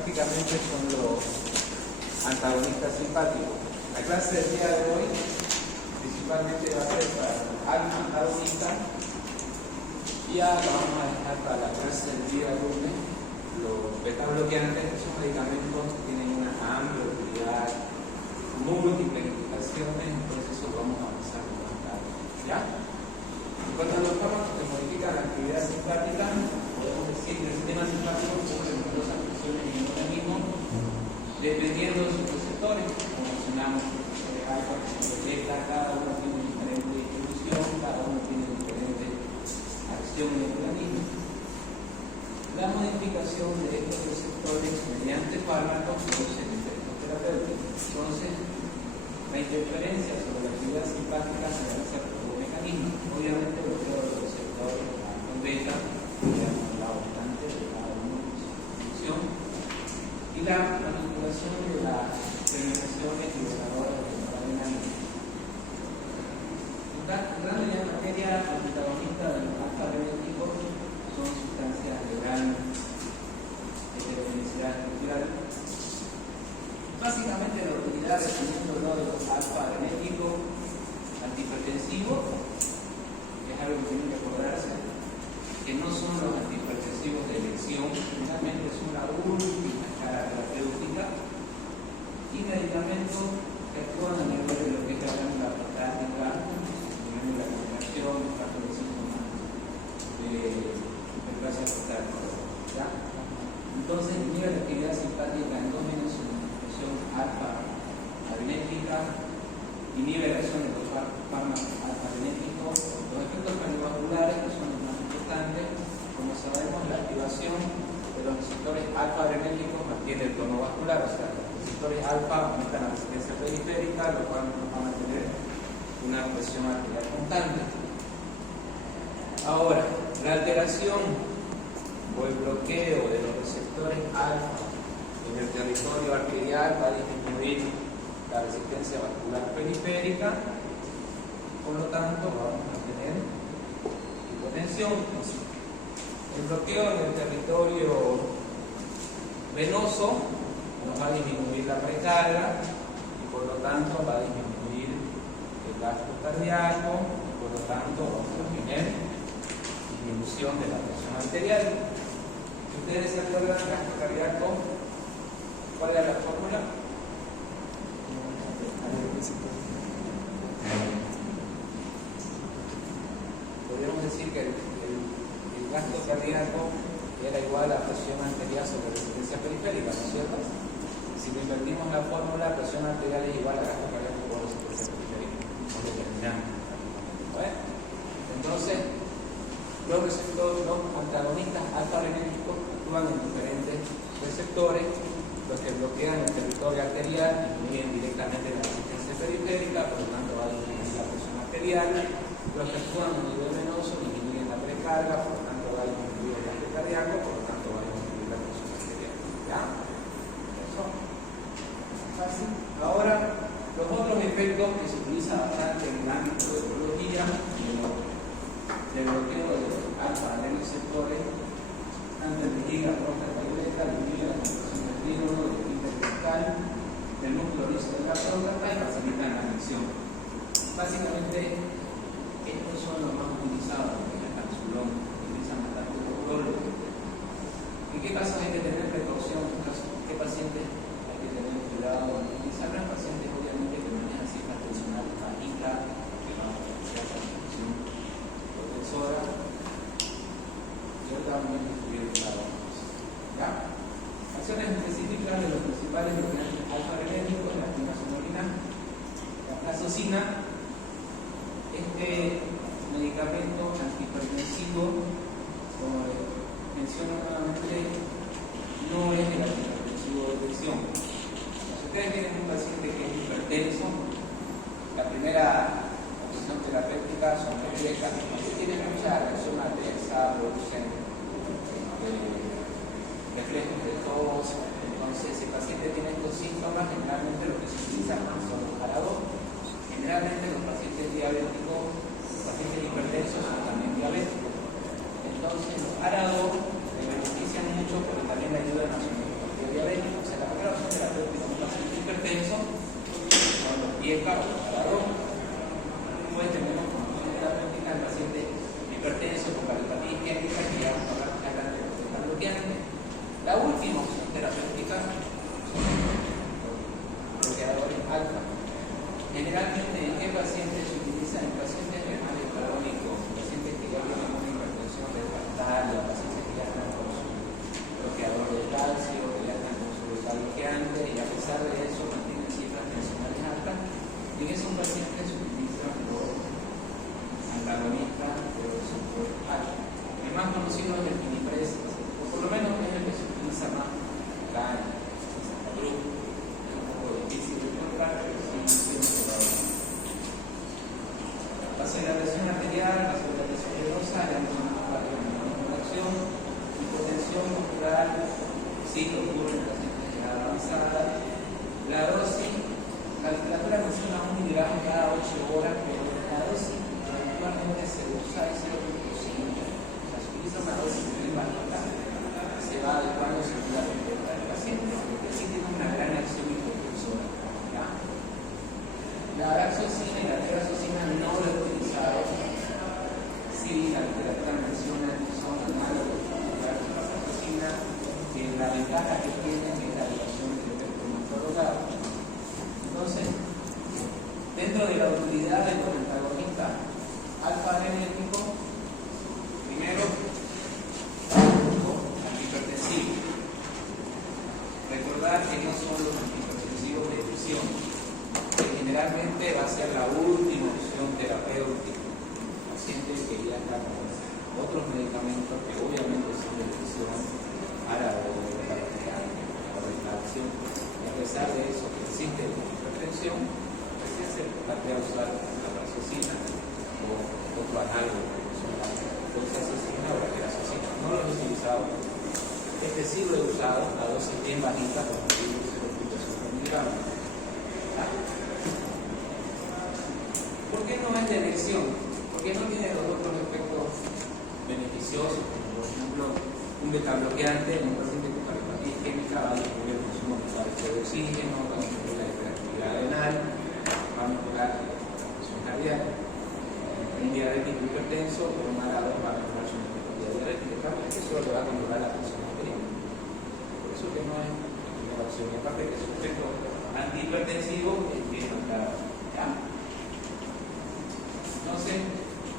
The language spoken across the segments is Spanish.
prácticamente son los antagonistas simpáticos. La clase del día de hoy principalmente va a ser para los alfa antagonistas y ya lo vamos a dejar para la clase del día lunes. Los beta bloqueantes, que son medicamentos que tienen una amplia utilidad, múltiples indicaciones, entonces eso vamos a avanzar más tarde. ¿Ya? En cuanto a los fármacos que modifican la actividad simpática, podemos decir que el sistema simpático sufre numerosas funciones en el organismo dependiendo de sus receptores. Como mencionamos, receptores alfa, receptores beta, cada uno tiene diferente distribución, cada uno tiene diferente acción en el organismo. La modificación de estos receptores mediante fármacos produce efectos terapéuticos. Entonces, la interferencia sobre la actividad simpática se realiza por dos mecanismos. Obviamente, el bloqueo de los receptores alfa y beta, la obstante de cada uno de su función, y la manipulación de las terminaciones liberadoras de la noradrenalina. Entrando ya en materia, los antagonistas de los alfa-adrenérgicos son sustancias de gran heterogeneidad estructural. Básicamente la utilidad, dependiendo de los alfa-adrenérgicos antihipertensivos, es algo que tienen que acordarse, que no son los antihipertensivos de elección, finalmente son la última escala terapéutica, y medicamentos que actúan a nivel de lo que es la glándula prostática, a nivel de la coordinación, el trato de síntomas de hiperplasia prostática. Entonces, inhibe la actividad simpática endógena en su función alfa-adrenérgica, inhibe la acción de los fármacos alfa-adrenérgicos, los efectos cardiovasculares, que son los más importantes. Como sabemos, la activación de los receptores alfa-adrenérgicos mantiene el tono vascular, o sea, los receptores alfa aumentan la resistencia periférica, lo cual nos va a mantener una presión arterial constante. Ahora, la alteración o el bloqueo de los receptores alfa en el territorio arterial va a disminuir la resistencia vascular periférica, por lo tanto vamos a tener hipotensión. El bloqueo en el territorio venoso nos va a disminuir la precarga y por lo tanto va a disminuir el gasto cardíaco y por lo tanto vamos a tener disminución de la presión arterial. Si ustedes se acuerdan del gasto cardíaco, ¿cuál era la fórmula? Podríamos decir que el gasto cardíaco era igual a presión arterial sobre resistencia periférica, ¿no es cierto? Si le invertimos la fórmula, presión arterial es igual a gasto cardíaco por resistencia periférica. Entonces, los receptores, los antagonistas alfa-adrenérgicos actúan en diferentes receptores. Los que bloquean el territorio arterial disminuyen directamente la resistencia periférica, por lo tanto va a disminuir la presión arterial. Los que actúan a nivel venoso disminuyen la precarga, por lo tanto va a disminuir el gasto cardíaco, por lo tanto va a disminuir la presión arterial. ¿Ya? Eso. Fácil. Ahora, los otros efectos que se utilizan bastante en el ámbito de urología, del bloqueo de los alfa-adrenoreceptores, tanto en vejiga, próstata y beta, disminuye la contracción del trígono, del intercostal, del músculo liso de la próstata y facilitan la admisión. Básicamente, estos son los más utilizados en el capsulón, que utilizan bastante los urólogos. ¿En qué casos hay que tener precaución? ¿En qué pacientes hay que tener cuidado? Utilizarán pacientes, obviamente, que manejan ciertas tensionales bajitas, que no hay cierta función protectora, y otra vamos a estudiar cada uno. ¿Ya? Acciones específicas de los principales bloqueantes alfa-adrenérgicos, la finasterida, la plazocina. Este medicamento antihipertensivo, como menciono nuevamente, no es el antihipertensivo de elección. Si ustedes tienen un paciente que es hipertenso, la primera opción terapéutica son reflejas, que tienen mucha reacción adversa, producen reflejos de tos. Entonces, si el paciente tiene estos síntomas, generalmente lo que se utiliza son los parados. Generalmente los pacientes diabéticos, los pacientes hipertensos son también diabéticos. Entonces los ARADO le benefician mucho porque también le ayudan a su neuropatía diabética. IECA o parador. Después tenemos como terapéutica el paciente hipertenso con cardiopatías isquémicas que ya vamos a hablar más adelante de los bloqueantes. La última opción terapéutica son los bloqueadores alfa. Generalmente, ¿en qué pacientes se utilizan? En pacientes renales crónicos, pacientes que ya tienen una hipertensión refractaria, pacientes que ya están con su bloqueador de calcio, que ya están con su bloqueante y a pesar de eso mantienen cifras tensionales altas. Y en esos pacientes se utilizan los antagonistas de receptor alfa. El más conocido es el Finipress, o por lo menos es el que se utiliza más acá en Santa Cruz. Es un poco difícil de encontrar, pero sí la aceleración arterial, la aceleración venosa, la acción, hipotensión muscular, sí que ocurre en pacientes ya avanzadas. La dosis, la literatura menciona 1 miligramo cada 8 horas, pero la dosis habitualmente se usa es 0.5. O sea, se utiliza una dosis muy bajita, se va adecuando según la temporada del paciente, porque sí tiene una gran acción hipertensora. La araxosina y la terazosina no la he utilizado. Sí, la literatura menciona que son análogos de la araxosina, que la ventaja que tienen es la relación del efecto prolongado. Entonces, dentro de la utilidad de los antagonistas alfa-adrenérgicos, primero, antihipertensivos. Recordar que no son los antihipertensivos de elección. Generalmente va a ser la última opción terapéutica. Pacientes que ya están con otros medicamentos que obviamente son de elección árabe o de la acción. Y a pesar de eso, que existe la hipertensión, recién se plantea usar la araxosina o otro análogo, como son la doxazosina o la terazosina. No lo he utilizado. Este sí lo he usado, la dosis bien bajita, como digo, 0.5 miligramos. ¿Por qué no es de elección? Porque no tiene los otros efectos beneficiosos, como por ejemplo un betabloqueante en un paciente con cardiopatías isquémica va a disminuir el consumo de oxígeno, va a disminuir la hiperactividad renal, va a mejorar la presión cardíaca. Un diabético hipertenso por un grado va a mejorar su nefropatía diabética, eso solo le va a controlar la presión arterial. Por eso que no es la primera opción. Y aparte que su efecto antihipertensivo es bien marcado. Entonces,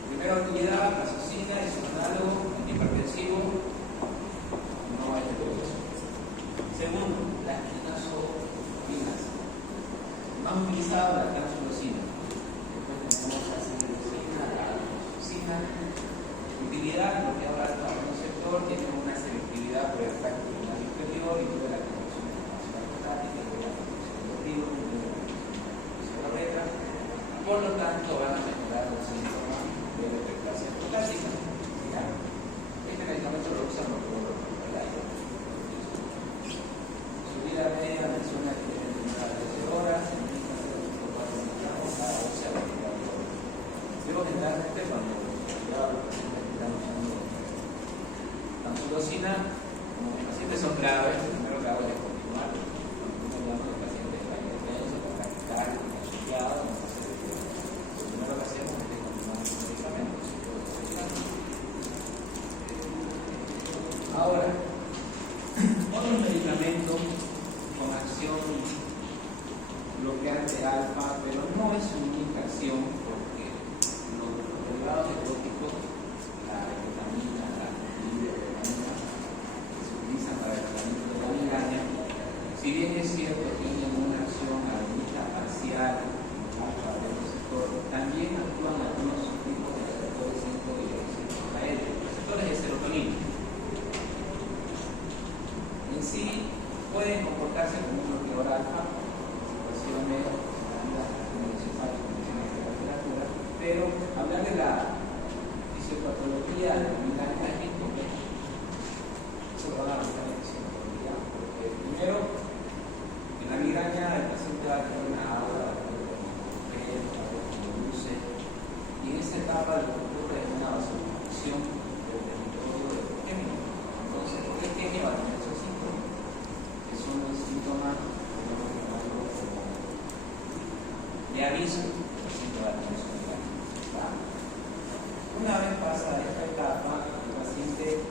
primera utilidad, la azosina es un análogo antihipertensivo, no es de eso. Segundo, las quinazopinas. Más utilizado la transulosina. Después tenemos la silosina, la azosina. Utilidad, bloqueador alfa en un sector, tiene una selectividad por el tracto renal inferior y toda la conducción hepática, toda la conducción del río, toda la letra. Por lo tanto, van a mejorar los síntomas de la hiperplasia hepática. Este medicamento lo usan los propios. Su vida media menciona que tiene una de 13 horas, en esta se cada 12 a 24 horas. Pero generalmente, cuando ya los pacientes que están usando tansulosina, como los pacientes son graves, lo primero que hago es continuar. Cuando hablamos de pacientes que hay hipertenso, con taquicardia, asociados, lo que hacemos es que continuamos con medicamentos. Ahora, otros medicamentos con acción bloqueante alfa, pero no es su única acción, porque los derivados exóticos, la ketamina, la diphenhidramina, que se utilizan para el tratamiento de la migraña, si bien es cierto que tienen una acción agonista parcial, también actúan algunos tipos de receptores 5 y receptores de serotonina. En sí, pueden comportarse como un bloqueador alfa, situaciones de pero hablar de la fisiopatología de la migraña es incompleto. Eso lo van a buscar en fisiopatología, porque primero, en la migraña el paciente va a tener una aura, y en esa etapa lo que ocurre es una vasoconstricción del territorio del isquémico. Entonces, ¿por qué isquemia va a tener esos síntomas? Que son los síntomas de los de aviso del centro de atención primaria. Una vez pasa esta etapa, el paciente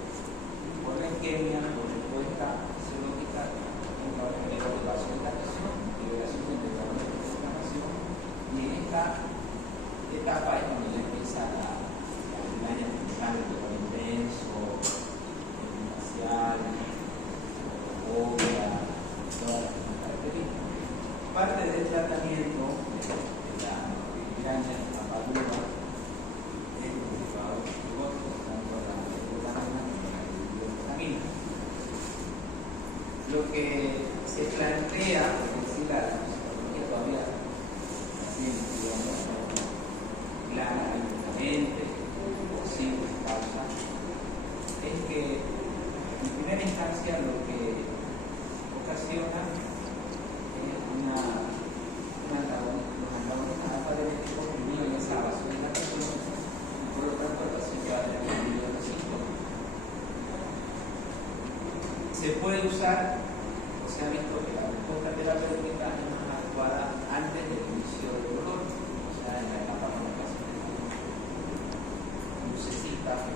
por la isquemia, por respuesta fisiológica, entra en el periodo de vasodilatación, liberación de medicamentos de inflamación, y en esta etapa es donde ya empieza la migraña central, el dolor intenso, el facial, obra, todas las características. Parte del tratamiento de la migraña apadura es el derivado psicótico, tanto la metanfetamina como la diphenhidramina. Lo que se plantea, porque si la psicología todavía tiene clara, abiertamente, posible causa, es que en primera instancia lo que ocasiona es los antagonistas alfa-adrenérgicos inhiben esa vasodilatación y por lo tanto el paciente va a tener un inhibido de síntomas. Se puede usar, o se ha visto que la respuesta terapéutica es más adecuada antes del inicio del dolor, o sea, en la etapa con el paciente lucecita,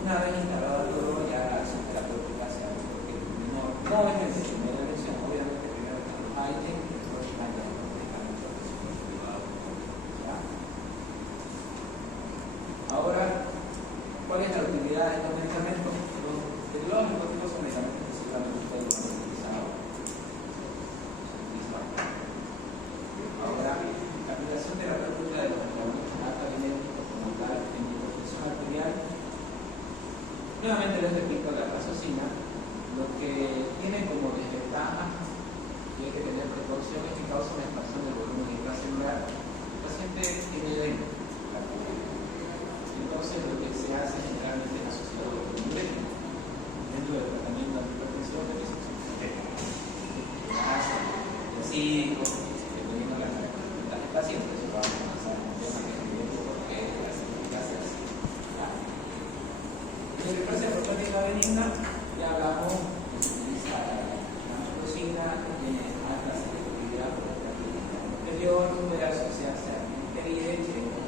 una vez instalado el dolor, ya la acción terapéutica se ha visto que no es en primera elección, obviamente primero están los AINE y después están los medicamentos que son derivados. Ahora, ¿cuál es la utilidad de estos medicamentos? Los derivados narcóticos son medicamentos que seguramente ustedes lo han utilizado. Ahora, la aplicación terapéutica de los antagonistas alfa-adrenérgicos como tal en hipertensión arterial, nuevamente les repito, la racocina, lo que tiene como desventaja y hay que tener precaución es que causa una expansión del volumen intracelular. El paciente tiene edema. Entonces lo que se hace generalmente es asociado con el diurético. Dentro del tratamiento de hipertensión de ácido, dependiendo de las características del paciente, eso va a avanzar en un tema que es evidente porque las eficacias. En la hiperplasia prostática benigna ya hablamos que se utiliza la naproxena, que tiene alta selectividad por la característica posterior, puede asociarse a gliceride, que es un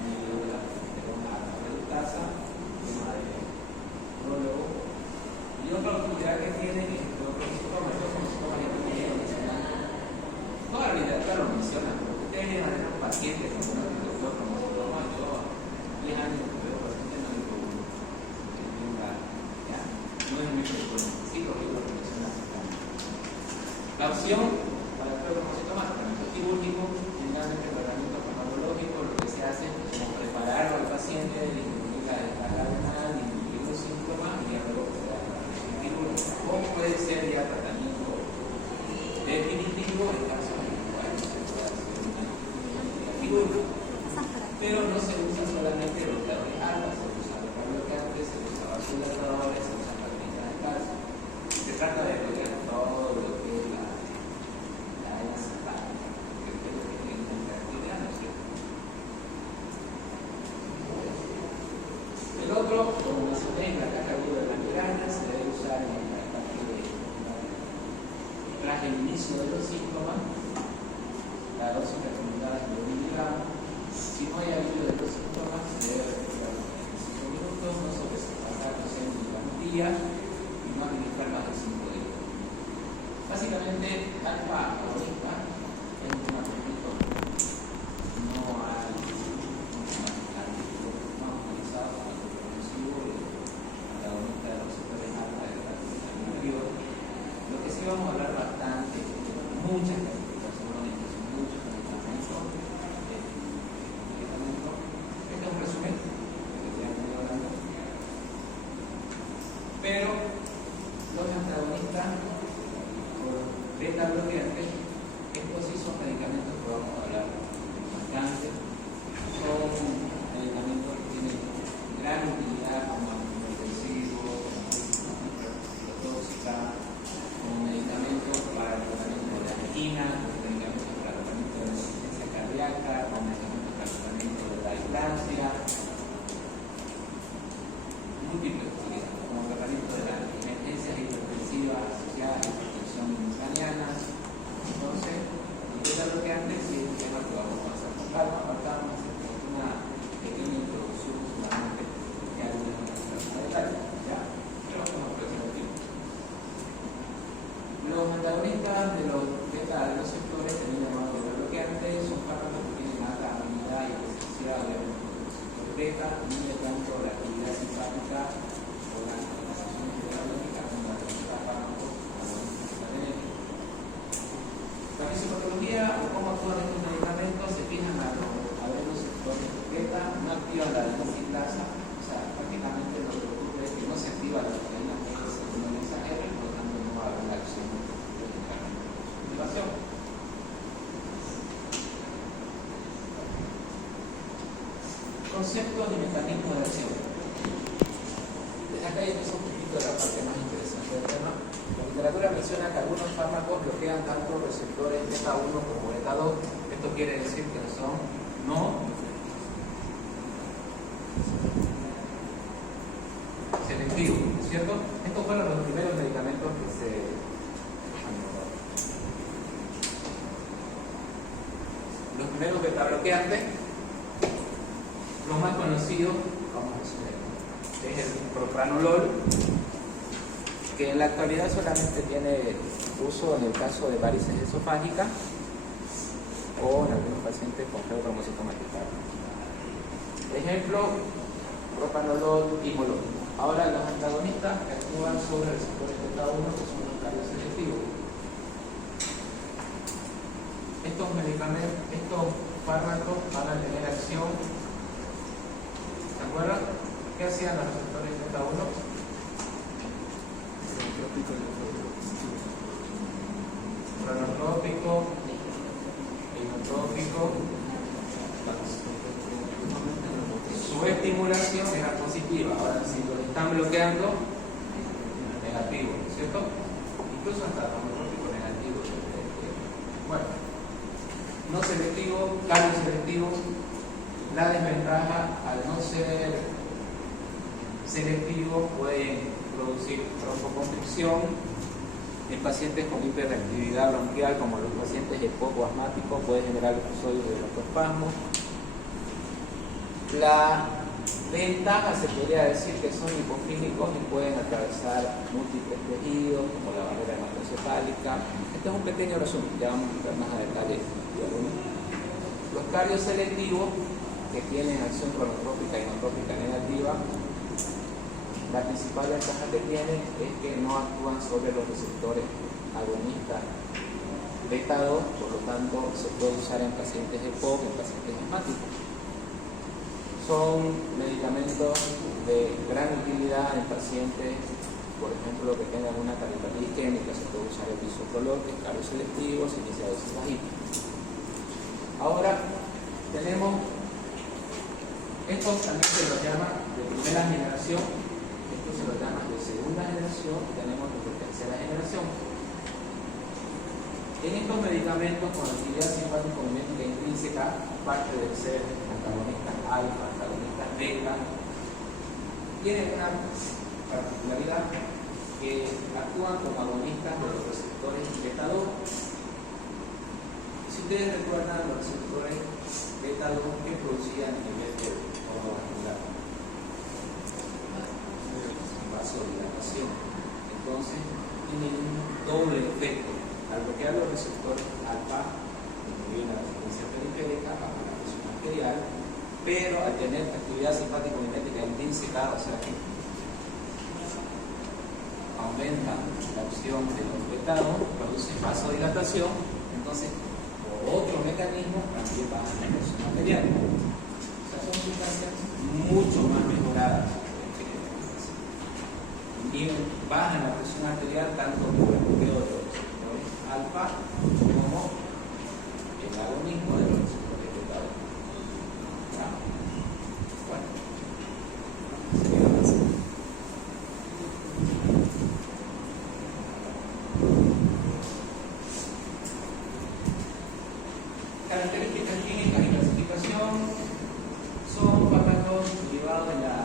inhibidor de la progesterona reductasa, tema de prólogo. Y otra utilidad que tiene es el clorpromazol, ya también mencionando. Toda la literatura lo menciona, porque ustedes llegan a tener un paciente con un clorpromazol, yo 10 años que veo pacientes no digo uno. No es muy frecuente, sí, lo digo, lo menciona. La opción para el clorpromazol más tratamiento quirúrgico, generalmente el tratamiento farmacológico, lo que se hace es como preparar al paciente, disminuir la descarga renal, disminuir los síntomas y luego quirúrgico. O puede ser ya tratamiento definitivo en caso de que se pueda hacer una quirúrgica. Pero no se usa solamente bloqueadores alfa, se usa bloqueadores, se usa vasodilatadores, se usa características de calcio. Se trata de bloquear todo lo que es la encefalina, que es lo que intenta estudiar, ¿no es cierto? El otro, como mencioné, es la caja aguda de la migraña, se debe usar en la parte tras el inicio de los síntomas. La dosis recomendada es de 1 miligramos. Si no hay alivio de los síntomas, se debe respirar los 25 minutos, no sobrepasar los 100 miligramos día y no administrar más de 5 días. Básicamente, alfa agonista es un antibiótico. No hay antibióticos no utilizados para el progresivo y antagonista de los receptores alfa de la antibiótico. Lo que sí vamos a hablar bastante, muchas clasificaciones, muchos medicamentos. Este es un resumen de lo que ya estoy hablando. Pero los antagonistas por beta bloqueantes, estos sí son medicamentos que vamos a hablar bastante. Son medicamentos que tienen gran utilidad como antihipertensivos, como antihipertóxica, como medicamentos para el tratamiento de la angina, como medicamentos para el tratamiento de la insuficiencia cardíaca, como medicamentos para el tratamiento de la distancia, múltiples utilidades, como tratamiento de las emergencias hipertensivas asociadas a hipertensión mecaniana. Entonces, Además de los receptores que también llamados beta bloqueantes, son fármacos que tienen alta habilidad y especificidad de receptor beta, y de tanto la actividad simpática o la acción fisiológica como la de los fármacos agonistas. La fisiopatología o cómo actúan estos medicamentos se fijan a ver los receptores beta, no activan la adenosintasa, o sea, prácticamente lo que ocurre es que no se activa la proteína beta según el mensajero y por lo tanto no va a haber la acción del medicamento. Motivación. Conceptos y mecanismos de acción. Desde acá ya empieza un poquito de la parte más interesante del tema. La literatura menciona que algunos fármacos bloquean tanto receptores beta 1 como beta 2. Esto quiere decir que son no selectivos, ¿cierto? Estos fueron los primeros medicamentos que se los primeros beta bloqueantes. Los más conocidos, vamos a decir, es el propranolol, que en la actualidad solamente tiene uso en el caso de varices esofágicas o en algunos pacientes con geotrombocytomática. Ejemplo, propranolol y molol. Ahora los antagonistas que actúan sobre receptores beta 1, que son los cardioselectivos. Estos medicamentos, estos fármacos van a tener acción. ¿Se acuerdan? ¿Qué hacían los receptores beta 1? Cronotrópico, inotrópico. Su estimulación era positiva. Ahora, si los están bloqueando, negativo, ¿cierto? Incluso hasta cronotrópico negativo. Bueno, no selectivo, cardioselectivo. La desventaja, al no ser selectivo, pueden producir broncoconstricción en pacientes con hiperactividad bronquial, como los pacientes poco asmáticos, puede generar episodios de broncoespasmo. La ventaja se podría decir que son hipofílicos y pueden atravesar múltiples tejidos, como la barrera hematocefálica. Este es un pequeño resumen, ya vamos a entrar más a detalle. Los cardioselectivos, que tienen acción cronotrópica y inotrópica negativa, la principal ventaja que tienen es que no actúan sobre los receptores agonistas beta 2, por lo tanto se puede usar en pacientes EPOC, en pacientes asmáticos. Son medicamentos de gran utilidad en pacientes, por ejemplo, que tengan una cardiopatía isquémica. Se puede usar el bisoprolol, que es cardioselectivo, se inicia dosis bajita. Ahora tenemos, estos también se los llama de primera generación, estos se los llama de segunda generación, tenemos los de tercera generación. En estos medicamentos con actividad simpático-mimética intrínseca, aparte de ser antagonistas alfa, antagonistas beta, tienen una particularidad que actúan como agonistas de los receptores beta 2. Si ustedes recuerdan los receptores beta 2 que producían a nivel de vascular, vasodilatación, entonces tienen un doble efecto. Al bloquear los receptores alfa, disminuyen la resistencia periférica bajo la presión arterial, pero al tener actividad simpático-mimética intrínseca, o sea que aumentan la acción de los beta 2, producen vasodilatación, entonces por otro mecanismo también bajan la presión arterial. O sea, son sustancias mucho más mejoradas y bajan la presión arterial tanto por el bloqueo de los receptores alfa como el agonismo de los receptores beta 2. Bueno, seguimos. Características químicas y clasificación son fármacos derivados de la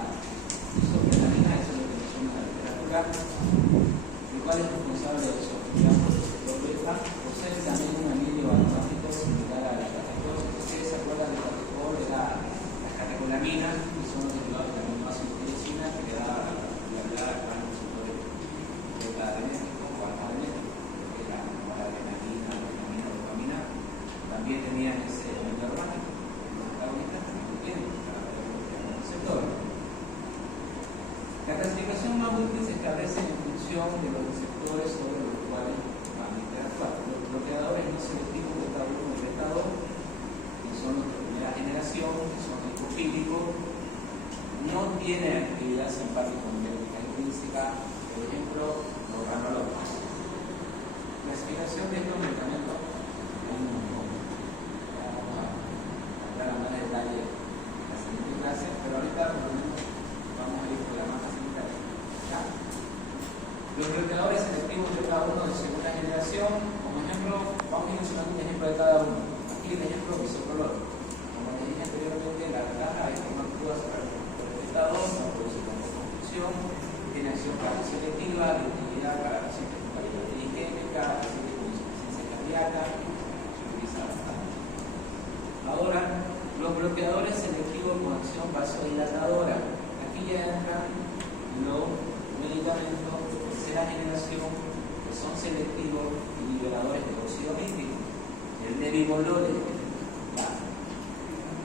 isofentanina, eso es lo que menciona la literatura, el cual es responsable de isofentanina por el receptor beta, posee también un anillo aromático similar a la catecol. Ustedes se acuerdan de la catecol, de las catecolaminas, que son los derivados de la aminoácido-tirosina, que le da la particularidad a los receptores beta-adenéticos o alfa-adenéticos, que es la de los receptores sobre los cuales van a interactuar. Los bloqueadores no selectivos beta 1 y beta 2, que son los de primera generación, que son lipofílicos, no tienen actividad simpático-mimética intrínseca, por ejemplo, los granulomas. La explicación de estos medicamentos es un montón. Vamos a hablar a más detalle en la siguiente clase, pero ahorita por lo menos vamos a ir por la más facilitaria. Los bloqueadores selectivos de cada uno de segunda generación, como ejemplo, vamos a ir mencionando un ejemplo de cada uno. Aquí el ejemplo de bisoprolol. Como les dije anteriormente, la ventaja es que no actúa sobre el receptador, no produce confusión, tiene acción selectiva, de utilidad para pacientes con variedad isquémica, pacientes con insuficiencia cardíaca, se utiliza bastante. Ahora, los bloqueadores selectivos con acción vasodilatadora. Aquí ya entran los medicamentos de tercera generación que son selectivos y liberadores de óxido nítrico. El nebivolol,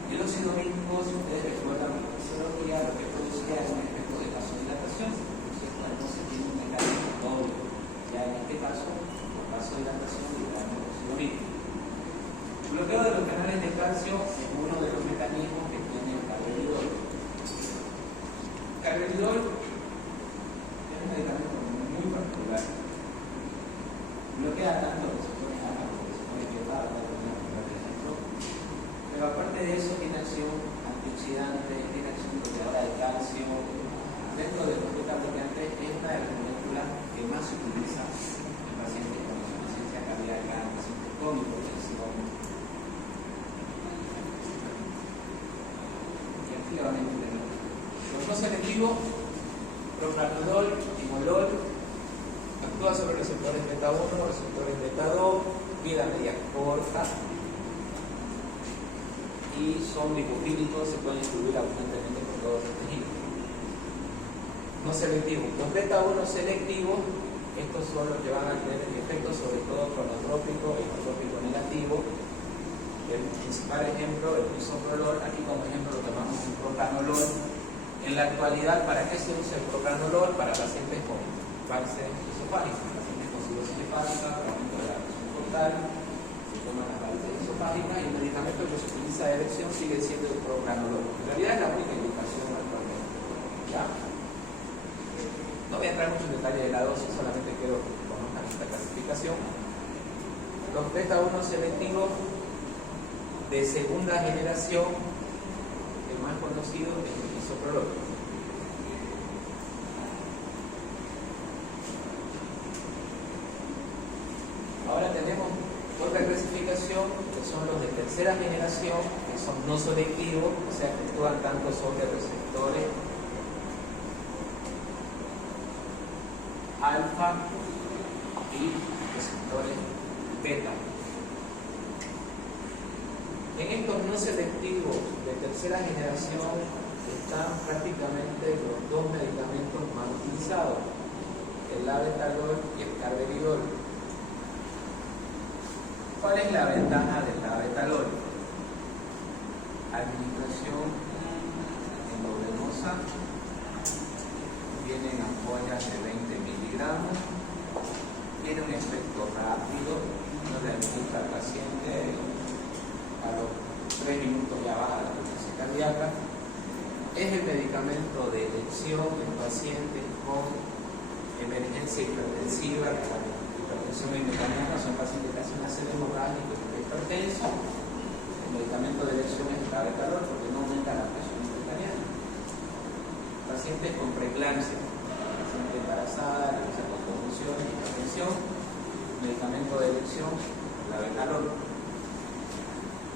el óxido nítrico, si ustedes recuerdan la fisiología, lo que producía es un efecto de vasodilatación, entonces tiene un mecanismo doble. Ya en este caso, por vasodilatación liberando el óxido nítrico. El bloqueo de los canales de calcio es uno de los mecanismos que tiene el carvedilol. Carvedilol es un medicamento muy particular. Bloquea tanto los receptores A como los receptores beta, por ejemplo. Pero aparte de eso, tiene acción antioxidante, tiene acción bloqueadora de calcio. Dentro de los beta bloqueantes, es una de las moléculas que más se utiliza en pacientes con insuficiencia cardíaca, en pacientes con hipertensión. Y aquí la van a entender. Los no selectivos, propranolol, timolol, actúa sobre receptores beta 1, receptores beta 2, vida media corta y son lipofílicos, se pueden distribuir abundantemente por todos los tejidos. No selectivos. Los beta 1 selectivos, estos son los que van a tener efectos sobre todo cronotrópico y enotrópico negativo. El principal ejemplo, el bisoprolol, aquí como ejemplo lo tomamos un propranolol. En la actualidad, ¿para qué se usa el propranolol? Para pacientes con varices esofágicas, pacientes con cirrosis hepática, para aumento de la presión portal, se toman las varices esofágicas y el medicamento que se utiliza de elección sigue siendo el propranolol. En realidad es la única indicación actualmente. ¿Ya? No voy a entrar mucho en detalle de la dosis, solamente quiero que conozcan esta clasificación. Los beta 1 selectivos de segunda generación, el más conocido es el bisoprolol. Ahora tenemos otra clasificación que son los de tercera generación, que son no selectivos, o sea que actúan tanto sobre receptores alfa y receptores beta. En estos no selectivos de tercera generación están prácticamente los dos medicamentos más utilizados, el labetalol y el carvedilol. ¿Cuál es la ventaja del labetalol? Administración endovenosa, viene en ampollas de 20 miligramos, tiene un efecto rápido, no le administra al paciente, a los 3 minutos ya baja la frecuencia cardíaca. Es el medicamento de elección en pacientes con emergencia hipertensiva, que la hipertensión mecánica son pacientes que hacen acero hemorrágico y hipertenso. El medicamento de elección es el labetalol porque no aumenta la presión intracraniana. Pacientes con preeclampsia, paciente embarazada, que con convulsiones, hipertensión, medicamento de elección, labetalol.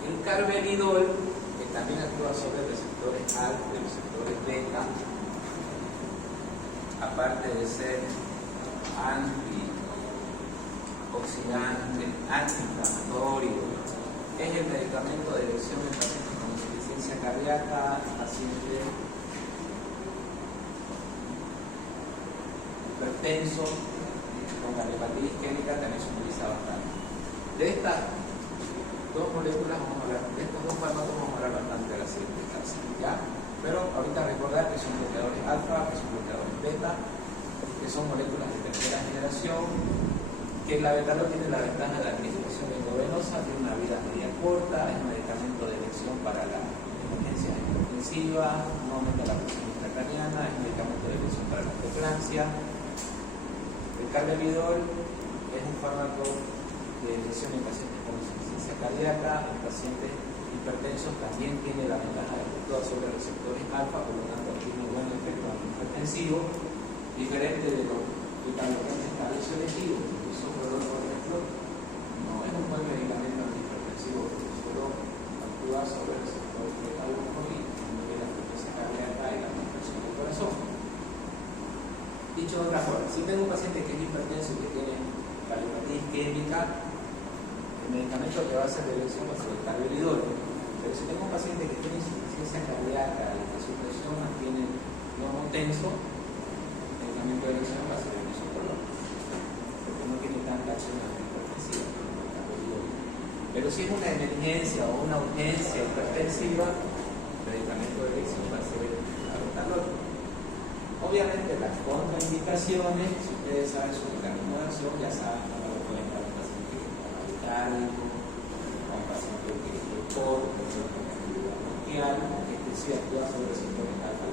El carvedilol, que también actúa sobre receptores alfa y receptores beta, aparte de ser antioxidante, antiinflamatorio, es el medicamento de elección en pacientes con insuficiencia cardíaca, pacientes hipertensos, con cardiopatía isquémica también se utiliza bastante. De estas dos moléculas vamos a hablar, de estos dos fármacos vamos a hablar bastante de la siguiente clase, ¿ya? Pero ahorita recordar que son bloqueadores alfa, que son bloqueadores beta, que son moléculas de tercera generación inmunosupresión, que la betalol tiene la ventaja de la administración endovenosa, tiene una vida media corta, es un medicamento de elección para la emergencia hipertensiva, no aumenta la presión intracraniana, es un medicamento de elección para la preeclampsia. El carvedilol es un fármaco de elección en pacientes con insuficiencia cardíaca, en pacientes hipertensos también tiene la ventaja de que actúa sobre receptores alfa, por lo tanto tiene un buen efecto antihipertensivo, diferente de los beta-bloqueantes cardioselectivos, que son, por ejemplo, no es un buen medicamento antihipertensivo, porque solo actúa sobre receptores beta-1 y disminuye la frecuencia cardíaca y la presión del corazón. Dicho de otra forma, si tengo un paciente que es hipertenso y que tiene cardiopatía isquémica, el medicamento que va a hacer de elección va a ser el carvedilol. Pero si tengo un paciente que tiene insuficiencia cardíaca y que su presión mantiene normotenso, el medicamento de elección va a ser el bisoprolol, porque no tiene tanta acción antihipertensiva como el carvedilol. Pero si es una emergencia o una urgencia hipertensiva, el medicamento de elección va a ser el carvedilol. Obviamente las contraindicaciones, si ustedes saben sobre la inmunosupresión, ya saben que no lo pueden dar a un paciente que está radicálico, a un paciente que es por actividad bronquial, que sí actúa sobre receptores alfa.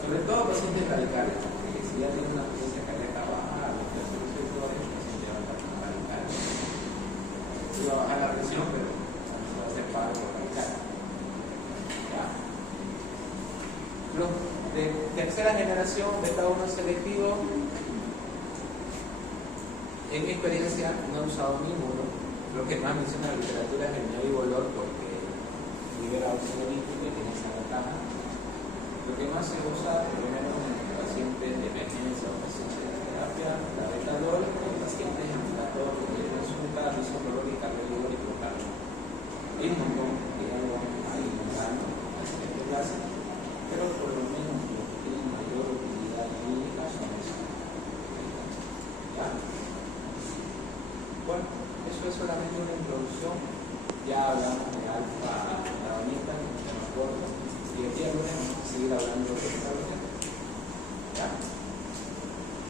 Sobre todo pacientes radicales, porque si ya tienen una frecuencia cardíaca baja, los receptores, el paciente va a estar radical. Sí va a bajar la presión, pero no va a ser paro radical. Los de tercera generación beta-1 selectivo, en mi experiencia no he usado ninguno. Lo que más menciona la literatura es el nebivolol, porque libera óxido nítrico y tiene esa ventaja. Lo que más se usa, por lo menos en pacientes de emergencia o pacientes de terapia, la betalol, en pacientes ambulatorios de consulta, bisoprolol y carvedilol y procaol. Hay un montón, digamos, ahí nombrando pacientes clásicos, pero por lo menos los que tienen mayor utilidad clínica son esos. ¿Ya? Bueno, eso es solamente una introducción. Ya hablamos de alfa-agonista, que se llama corto, y el día lunes vamos a seguir hablando de